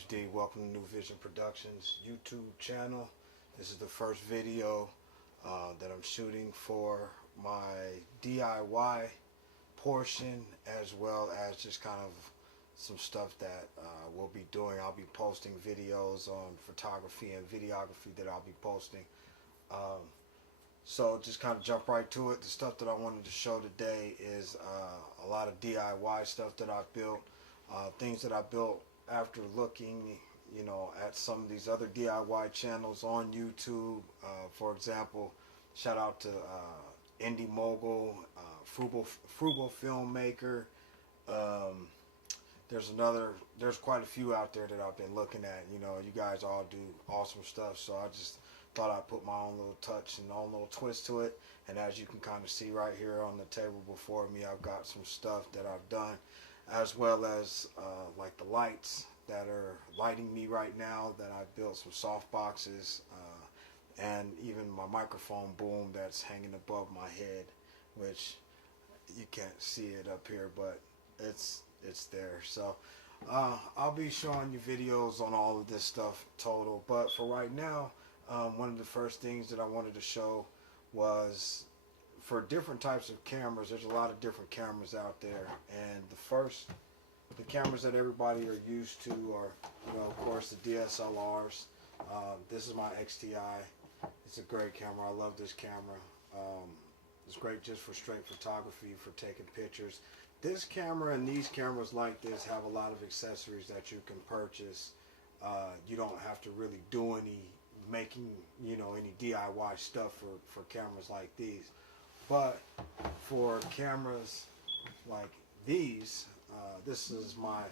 name's D. Welcome to New Vision Productions YouTube channel. This is the first video that I'm shooting for my DIY portion, as well as just kind of some stuff that we'll be doing. I'll be posting videos on photography and videography that I'll be posting. So just kind of jump right to it. The stuff that I wanted to show today is a lot of DIY stuff that I built, things that I built after looking, at some of these other DIY channels on YouTube. For example, shout out to Indie Mogul, Frugal Filmmaker. There's quite a few out there that I've been looking at. You guys all do awesome stuff, so I just thought I'd put my own little touch and own little twist to it. And as you can kind of see right here on the table before me, I've got some stuff that I've done, as well as like the lights that are lighting me right now that I built, some soft boxes, and even my microphone boom that's hanging above my head, which you can't see it up here, but it's there. So I'll be showing you videos on all of this stuff total, but for right now, one of the first things that I wanted to show was for different types of cameras. There's a lot of different cameras out there, and the cameras that everybody are used to are, of course, the DSLRs. This is my XTI. It's a great camera. I love this camera. It's great just for straight photography, for taking pictures. This camera and these cameras like this have a lot of accessories that you can purchase. You don't have to really do any any DIY stuff for cameras like these. But for cameras like these, this is my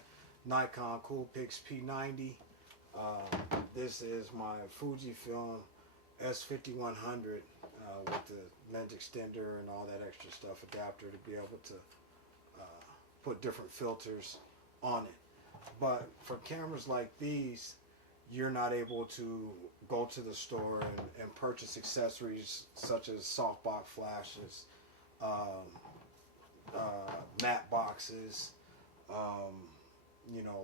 Nikon Coolpix P90. This is my Fujifilm S5100 with the lens extender and all that extra stuff, adapter to be able to put different filters on it. But for cameras like these, you're not able to go to the store and purchase accessories such as softbox flashes, matte boxes,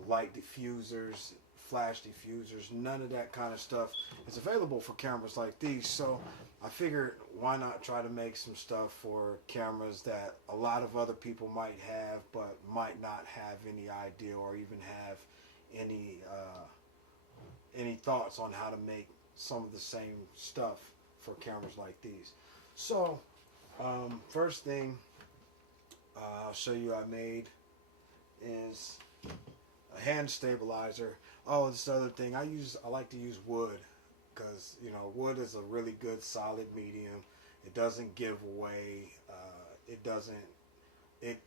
light diffusers, flash diffusers. None of that kind of stuff is available for cameras like these. So I figured, why not try to make some stuff for cameras that a lot of other people might have, but might not have any idea or even have any thoughts on how to make some of the same stuff for cameras like these. So first thing I'll show you I made is a hand stabilizer. Oh, this other thing I like to use wood, because wood is a really good solid medium. It doesn't give away,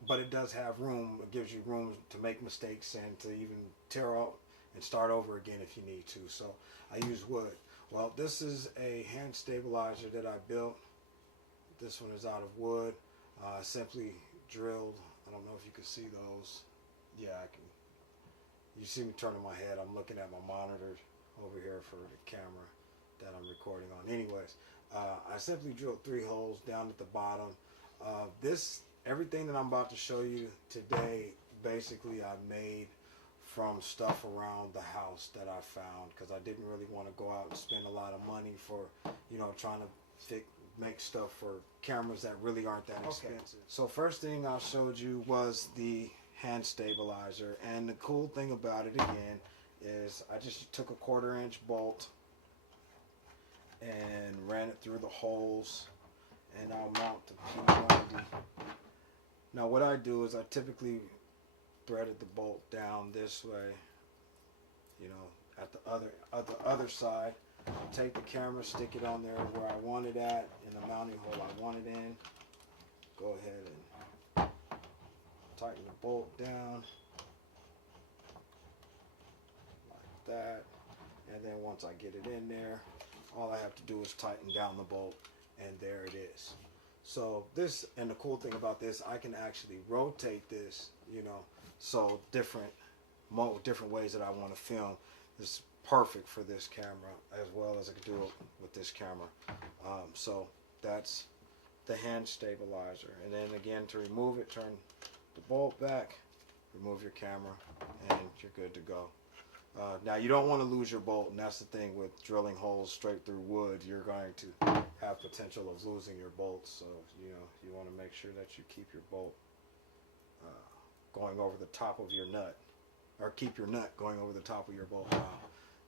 but it does have room. It gives you room to make mistakes and to even tear up and start over again if you need to. So I use wood. Well, this is a hand stabilizer that I built. This one is out of wood. Simply drilled. I don't know if you can see those. Yeah, I can. You see me turning my head. I'm looking at my monitor over here for the camera that I'm recording on. Anyways, I simply drilled 3 holes down at the bottom. Everything that I'm about to show you today, basically I made from stuff around the house that I found, because I didn't really want to go out and spend a lot of money for, trying to make stuff for cameras that really aren't that expensive. So first thing I showed you was the hand stabilizer, and the cool thing about it again is I just took a 1/4 inch bolt and ran it through the holes, and I'll mount the P90. Now what I do is I typically threaded the bolt down this way, at the other side. Take the camera, stick it on there where I want it at, in the mounting hole I want it in. Go ahead and tighten the bolt down like that, and then once I get it in there, all I have to do is tighten down the bolt, and there it is. So this, and the cool thing about this, I can actually rotate this, so different ways that I want to film. This is perfect for this camera, as well as I can do it with this camera. So that's the hand stabilizer. And then again, to remove it, turn the bolt back, remove your camera, and you're good to go. Now you don't want to lose your bolt, and that's the thing with drilling holes straight through wood. You're going to have potential of losing your bolts, so you want to make sure that you keep your bolt going over the top of your nut, or keep your nut going over the top of your bolt.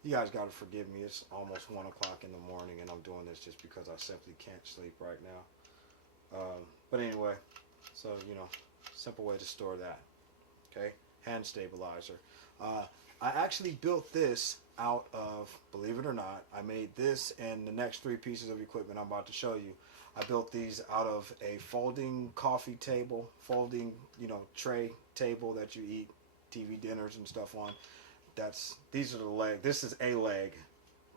You guys got to forgive me. It's almost 1 o'clock in the morning, and I'm doing this just because I simply can't sleep right now. But anyway, so simple way to store that. Okay, hand stabilizer. I actually built this out of, believe it or not, I made this and the next 3 pieces of equipment I'm about to show you. I built these out of a folding coffee table, folding, tray table that you eat TV dinners and stuff on. These are the leg. This is a leg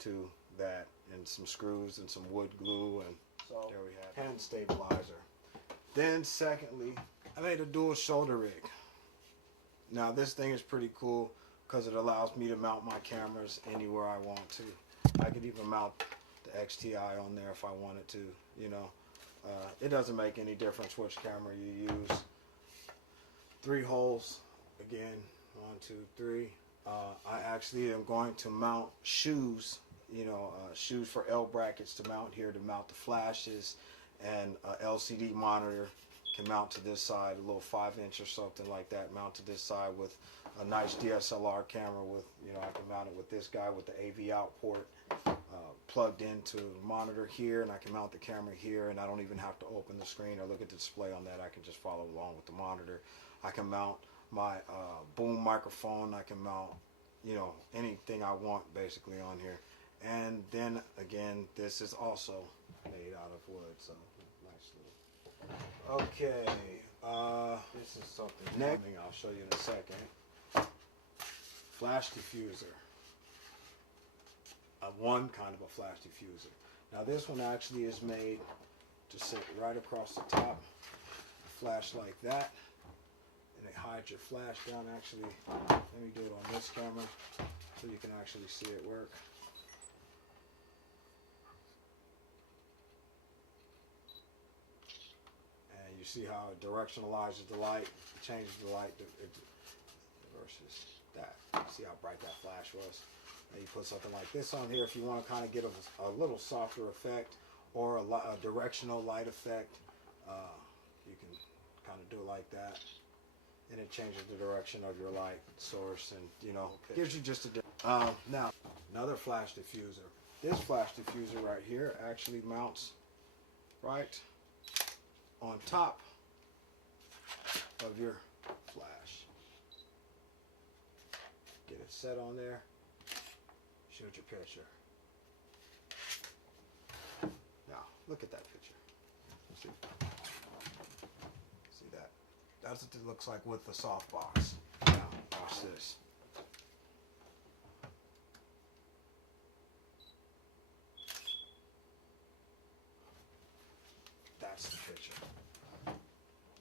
to that, and some screws and some wood glue, and so there we have hand stabilizer. Then secondly, I made a dual shoulder rig. Now this thing is pretty cool because it allows me to mount my cameras anywhere I want to. I could even mount the XTI on there if I wanted to. It doesn't make any difference which camera you use. 3 holes, again, 1, 2, 3. I actually am going to mount shoes, shoes for L brackets to mount here, to mount the flashes, and a LCD monitor can mount to this side, a little 5-inch or something like that, mount to this side with a nice DSLR camera with, I can mount it with this guy with the AV out port plugged into the monitor here, and I can mount the camera here, and I don't even have to open the screen or look at the display on that. I can just follow along with the monitor. I can mount my boom microphone. I can mount, anything I want basically on here. And then again, this is also made out of wood, so nice little. Okay, this is something next I'll show you in a second. Flash diffuser. One kind of a flash diffuser. Now this one actually is made to sit right across the top, flash like that, and it hides your flash down. Actually, let me do it on this camera so you can actually see it work. And you see how it directionalizes the light, changes the light versus that. See how bright that flash was? And you put something like this on here if you want to kind of get a little softer effect, or a directional light effect. You can kind of do it like that, and it changes the direction of your light source, and gives you just a different. Now, another flash diffuser. This flash diffuser right here actually mounts right on top of your flash. Get it set on there. Shoot your picture. Now, look at that picture. See that? That's what it looks like with the softbox. Now, watch this. That's the picture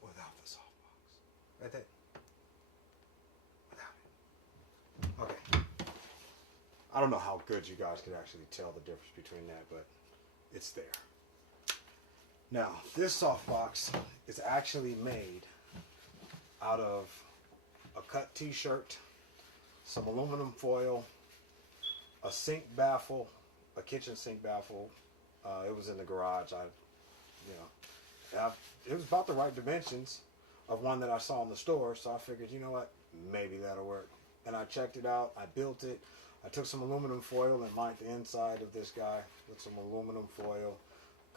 without the softbox. Right there. Without it. Okay. I don't know how good you guys could actually tell the difference between that, but it's there. Now, this softbox is actually made out of a cut t-shirt, some aluminum foil, a sink baffle, a kitchen sink baffle. It was in the garage. It was about the right dimensions of one that I saw in the store, so I figured, you know what, maybe that'll work. And I checked it out. I built it. I took some aluminum foil and lined the inside of this guy with some aluminum foil,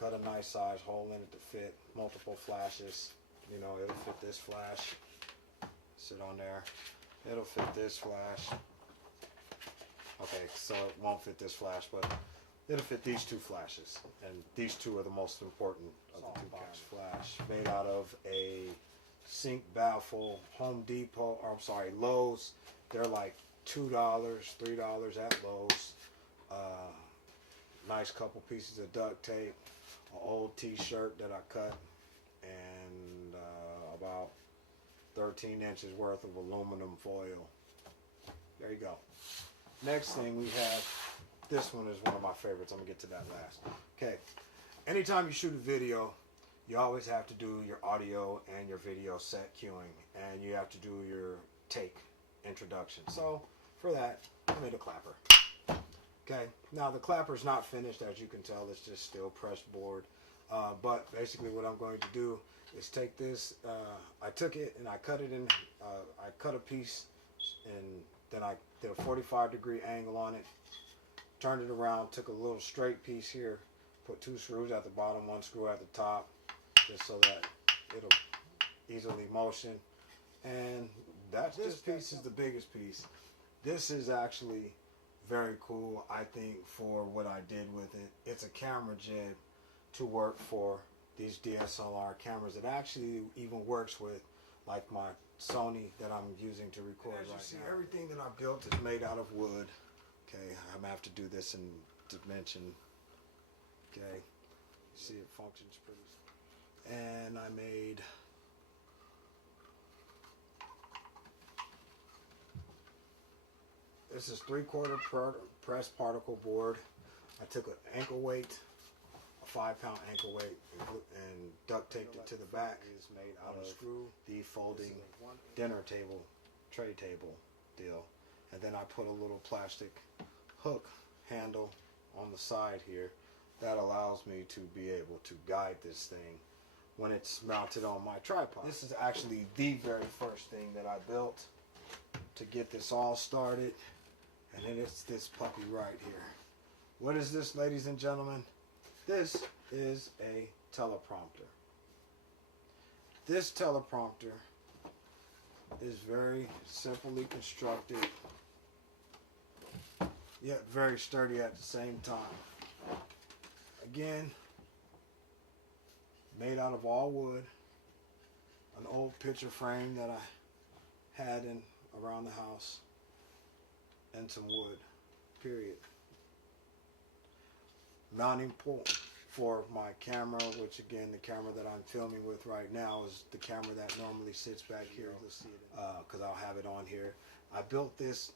cut a nice size hole in it to fit multiple flashes. It'll fit this flash, sit on there. It'll fit this flash. Okay, so it won't fit this flash, but it'll fit these 2 flashes. And these 2 are the most important of the 2 box flash. Made out of a sink baffle, Home Depot, or I'm sorry, Lowe's. They're like $2, $3 at Lowe's. Nice couple pieces of duct tape, an old t-shirt that I cut, and about 13 inches worth of aluminum foil. There you go. Next thing we have, this one is one of my favorites. I'm gonna get to that last. Okay, anytime you shoot a video, you always have to do your audio and your video set cueing, and you have to do your take introduction. So for that, I made a clapper. Okay, now the clapper's not finished, as you can tell. It's just still pressed board. But basically what I'm going to do is take this, I took it and I cut it in, I cut a piece and then I did a 45-degree angle on it, turned it around, took a little straight piece here, put 2 screws at the bottom, 1 screw at the top, just so that it'll easily motion. And this piece is the biggest piece. This is actually very cool, I think, for what I did with it. It's a camera jib to work for these DSLR cameras. It actually even works with like my Sony that I'm using to record right now. As you see, everything that I built is made out of wood. Okay, I'm gonna have to do this in dimension. Okay, you see it functions pretty. And I made this is 3/4 pressed particle board. I took an ankle weight, a 5-pound ankle weight, and duct taped it to the back. It's made out of screw, the folding dinner table, tray table deal. And then I put a little plastic hook handle on the side here that allows me to be able to guide this thing when it's mounted on my tripod. This is actually the very first thing that I built to get this all started. And then it's this puppy right here. What is this, ladies and gentlemen? This is a teleprompter. This teleprompter is very simply constructed, yet very sturdy at the same time. Again, made out of all wood. An old picture frame that I had in around the house. And some wood, period. Mounting port for my camera, which again, the camera that I'm filming with right now is the camera that normally sits back here. You'll see it because I'll have it on here. I built this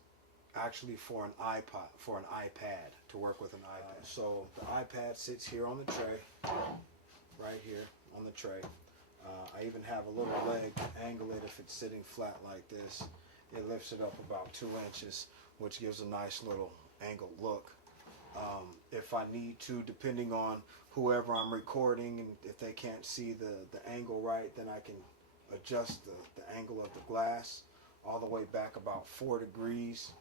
actually for an iPad, to work with an iPad. So the iPad sits here on the tray, right here on the tray. I even have a little leg to angle it if it's sitting flat like this. It lifts it up about 2 inches, which gives a nice little angled look. If I need to, depending on whoever I'm recording, and if they can't see the angle right, then I can adjust the angle of the glass all the way back about 4 degrees,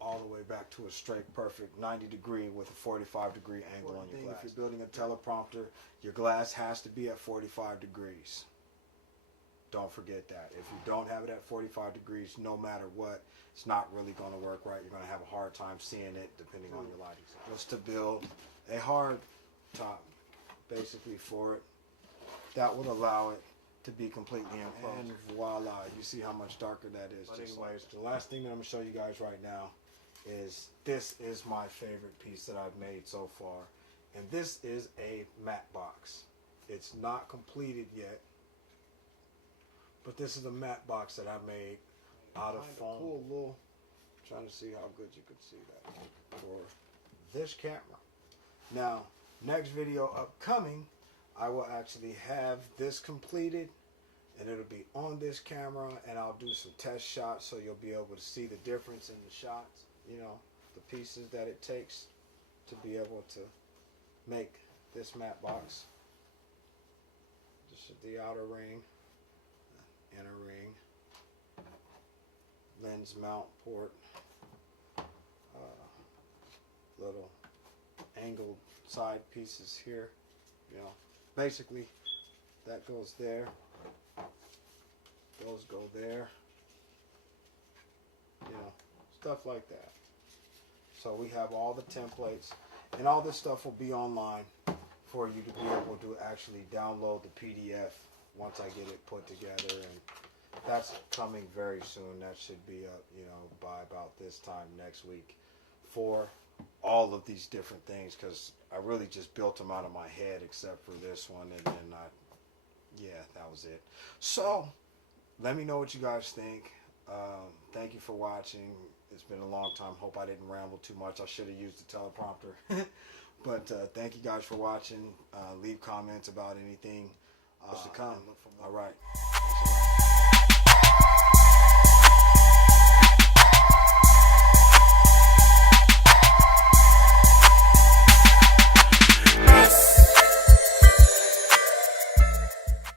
all the way back to a straight perfect 90 degree with a 45-degree angle on your glass. If you're building a teleprompter, your glass has to be at 45 degrees. Don't forget that. If you don't have it at 45 degrees, no matter what, it's not really going to work right. You're going to have a hard time seeing it depending on your lighting. Was to build a hard top basically for it that would allow it to be completely enclosed. And voila, you see how much darker that is. But anyways, the last thing that I'm going to show you guys right now is this is my favorite piece that I've made so far. And this is a matte box. It's not completed yet. But this is a matte box that I made out of foam. Cool little, trying to see how good you can see that for this camera. Now, next video upcoming, I will actually have this completed and it'll be on this camera, and I'll do some test shots so you'll be able to see the difference in the shots, you know, the pieces that it takes to be able to make this matte box. This is the outer ring. Inner ring, lens mount port, little angled side pieces here, you know, basically that goes there, those go there, you know, stuff like that. So we have all the templates, and all this stuff will be online for you to be able to actually download the PDF once I get it put together, and that's coming very soon. That should be up, you know, by about this time next week for all of these different things, because I really just built them out of my head except for this one, and then yeah, that was it. So let me know what you guys think. Thank you for watching. It's been a long time. Hope I didn't ramble too much. I should have used the teleprompter. But thank you guys for watching. Leave comments about anything to come. All right.